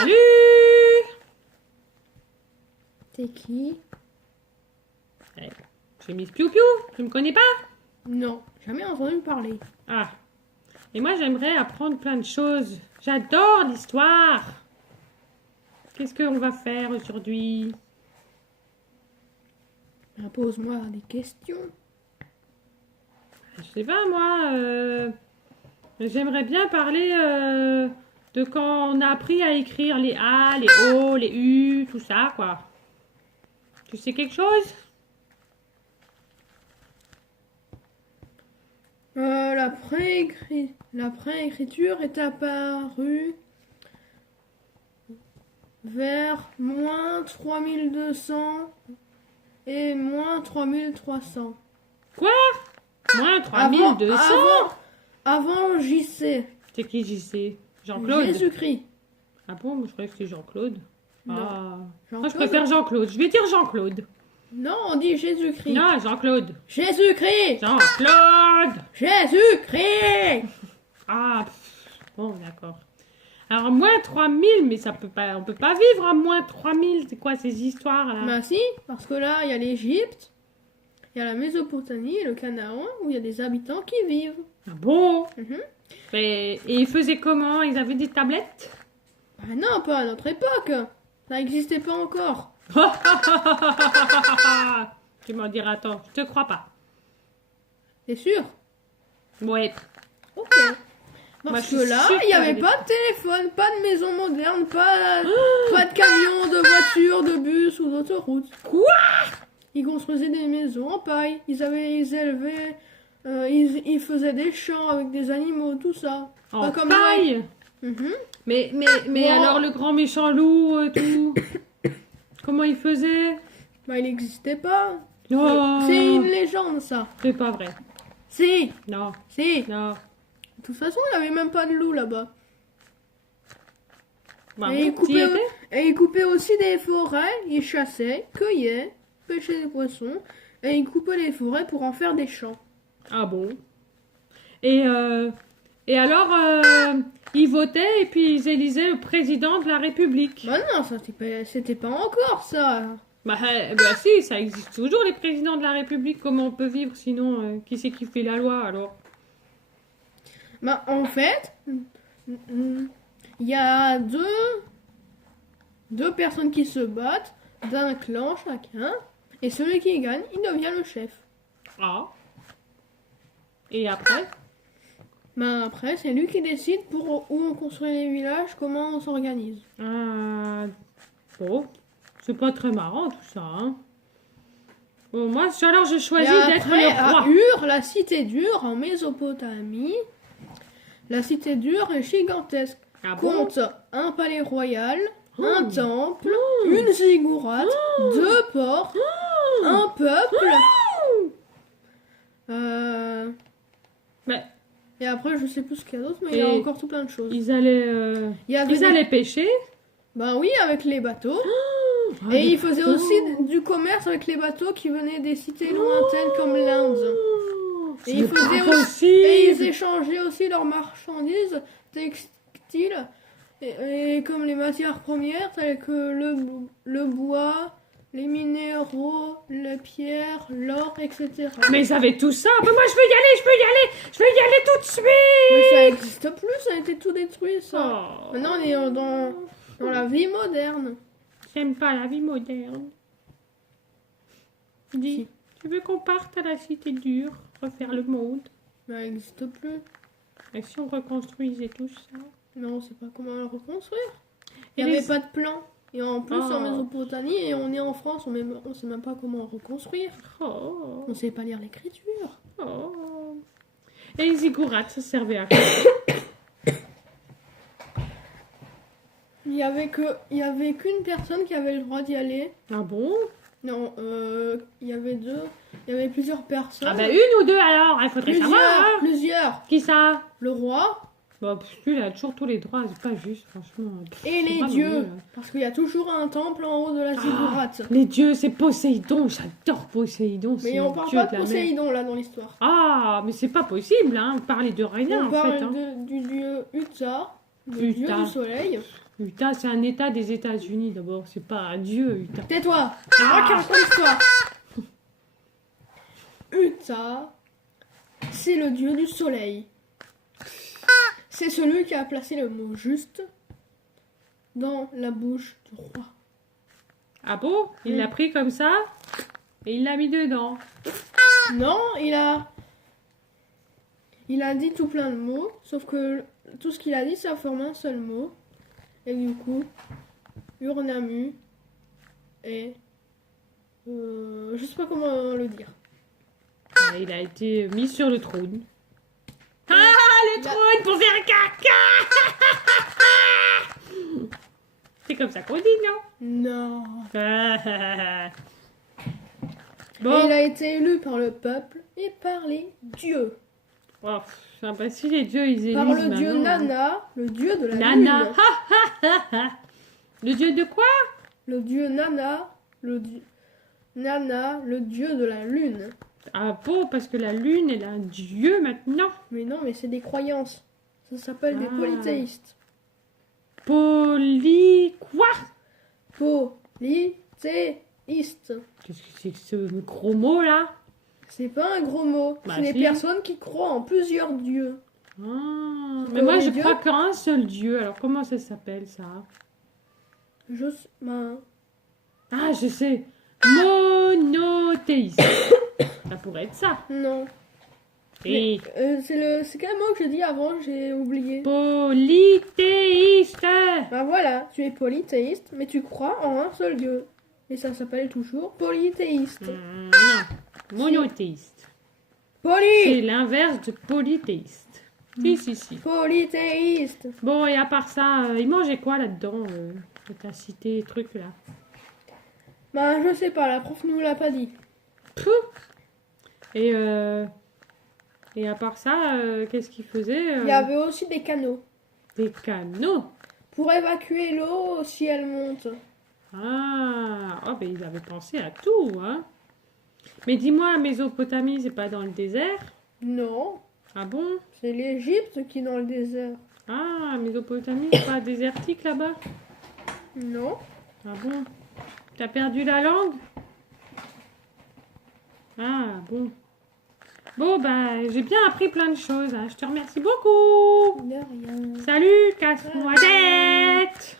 Salut! T'es qui? J'ai Miss Piou Piou, tu me connais pas? Non, jamais entendu parler. Ah. Et moi, j'aimerais apprendre plein de choses. J'adore l'histoire. Qu'est-ce qu'on va faire aujourd'hui? Pose-moi des questions. Je sais pas, moi. J'aimerais bien parler de quand on a appris à écrire les A, les O, les U, tout ça, quoi. Tu sais quelque chose? La préécriture est apparue vers moins 3200 et moins 3300. Quoi? Moins 3200? Avant JC. C'est qui JC? Jean-Claude? Jésus-Christ. Ah bon, moi, je croyais que c'était Jean-Claude. Non. Ah. Moi, je Jean-Claude. préfère Jean-Claude. Je vais dire Jean-Claude. Non, on dit Jésus-Christ. Non, Jean-Claude. Jésus-Christ. Jean-Claude! Jésus-Christ. Ah, bon, d'accord. Alors, moins 3000, mais ça peut pas, on peut pas vivre à moins 3000. C'est quoi ces histoires-là? Bah si, parce que là, il y a l'Égypte, il y a la Mésopotamie et le Canaan, où il y a des habitants qui vivent. Ah bon? Mhm. Et ils faisaient comment? Ils avaient des tablettes? Bah non, pas à notre époque. Ça n'existait pas encore. Tu m'en diras, attends, je te crois pas. T'es sûr? Ouais. Ok. Moi, Parce je que suis là, sûre il n'y qu'il y avait avait pas de téléphone, pas de maison moderne, pas de camion, de voiture, de bus ou d'autoroute. Quoi? Ils construisaient des maisons en paille. Ils élevaient, ils faisaient des champs avec des animaux, tout ça. En Pas comme paille? Mhm. Mais Bon. alors le grand méchant loup, tout. Comment il faisait? Bah, il n'existait pas. Oh, C'est une légende, ça. c'est pas vrai. Si, Non, si. non. De toute façon, il n'y avait même pas de loup là-bas. Bah, Et bon, t'y étais? il coupait aussi des forêts, il chassait, cueillait, pêchait des poissons, et il coupait les forêts pour en faire des champs. Ah bon? Et alors, ils votaient et puis ils élisaient le président de la République. Bah non, ça c'était pas encore ça. Bah si, ça existe toujours les présidents de la République. Comment on peut vivre sinon? Qui c'est qui fait la loi alors? Bah en fait, il y a deux personnes qui se battent d'un clan chacun, et celui qui gagne, il devient le chef. Ah. Et après? Bah après, c'est lui qui décide pour où on construit les villages, comment on s'organise. Ah, bon, c'est pas très marrant tout ça, hein. Bon, moi, alors je Et choisis d'être après, le roi. à Ur, la cité d'Ur en Mésopotamie, la cité d'Ur est gigantesque. Ah bon? Compte un palais royal, un temple, une ziggourate, 2 ports, un peuple. Mais Et après, je sais plus ce qu'il y a d'autre, mais il y a Et- encore tout plein de choses. ils allaient, Il y avait ils allaient pêcher. Bah oui, avec les bateaux. Ah, Et des ils faisaient bateaux. aussi du commerce avec les bateaux qui venaient des cités lointaines comme l'Inde. Et ils C'est pas faisaient aussi, possible. et ils échangeaient aussi leurs marchandises textiles et comme les matières premières telles que le bois, les minéraux, la pierre, l'or, etc. Mais ils avaient tout ça. Mais moi, je veux y aller tout de suite. Mais ça n'existe plus, ça a été tout détruit ça. Oh. Maintenant on est dans la vie moderne. J'aime pas la vie moderne. Dis, Si. tu veux qu'on parte à la cité dure, refaire le monde? Mais elle n'existe plus. Et si on reconstruisait tout ça? Mais on sait pas comment le reconstruire. Et Il n'y avait les- pas de plan. Et en plus, Oh. en Mésopotamie, et on est en France, on sait même pas comment reconstruire. Oh. On sait pas lire l'écriture. Oh. Et les ziggourats, ça servait à quoi? Il y avait qu'une personne qui avait le droit d'y aller. Ah bon? Non, il y avait plusieurs personnes. Ah bah une ou deux alors, il faudrait savoir. Hein. Plusieurs. Qui ça? Le roi Bon, lui, il a toujours tous les droits, c'est pas juste, franchement. et C'est les pas dieux. mauvais, là. Parce qu'il y a toujours un temple en haut de la ziggourate. Les dieux, c'est Poséidon, j'adore Poséidon. c'est Mais on le parle dieu pas de de la mer. Poséidon là dans l'histoire. Ah, mais c'est pas possible, hein, parler de rien On en parle fait. Hein. du dieu Uta, le dieu Uta. du soleil. Utah, c'est un état des États-Unis d'abord. C'est pas un dieu, Utah. Tais-toi, c'est moi qui raconte l'histoire. Utah, c'est le dieu du soleil. C'est celui qui a placé le mot juste dans la bouche du roi. Ah bon? Il l'a pris comme ça et il l'a mis dedans. Non, il a dit tout plein de mots, sauf que tout ce qu'il a dit, ça forme un seul mot. Et du coup, Urnamu est... je sais pas comment le dire. Il a été mis sur le trône. Ah, le trône pour faire caca. C'est comme ça qu'on dit, non? Non. Bon. Et il a été élu par le peuple et par les dieux. Oh, bah, si les dieux, ils élisent Par le dieu maintenant, Nana, le dieu de la Nana. lune. Le dieu de quoi? Le dieu Nana, Nana, le dieu de la lune. Ah bon, parce que la lune, elle a un dieu maintenant. Mais non, mais c'est des croyances. Ça s'appelle des polythéistes. Quoi? Polythéistes. Qu'est-ce que c'est que ce gros mot là? C'est pas un gros mot. Bah, c'est si. des personnes qui croient en plusieurs dieux. Ah, mais Comme moi les je dieux. crois qu'à un seul dieu. Alors comment ça s'appelle ça? Ah, je sais. Monothéiste. Ça pourrait être ça. Non. Et C'est quel mot que j'ai dit avant? J'ai oublié. polythéiste. Bah voilà, tu es polythéiste, mais tu crois en un seul dieu. Et ça s'appelle toujours polythéiste. Non, monothéiste. C'est Poly l'inverse de polythéiste. Si. Polythéiste. Bon, et à part ça, il mangeait quoi là-dedans que t'as cité les trucs là? Bah je sais pas, la prof nous l'a pas dit. Pouf. Et à part ça, qu'est-ce qu'il faisait? Il y avait aussi des canaux. Des canaux. Pour évacuer l'eau si elle monte. Ah, oh, ben ils avaient pensé à tout, hein. Mais dis-moi, Mésopotamie, c'est pas dans le désert? Non, Ah bon? c'est l'Égypte qui est dans le désert. Ah, Mésopotamie, c'est pas désertique là-bas? Non. Ah bon? T'as perdu la langue? Ah bon. Bon, bah, j'ai bien appris plein de choses, hein. Je te remercie beaucoup. De rien. Salut, casse-moi tête!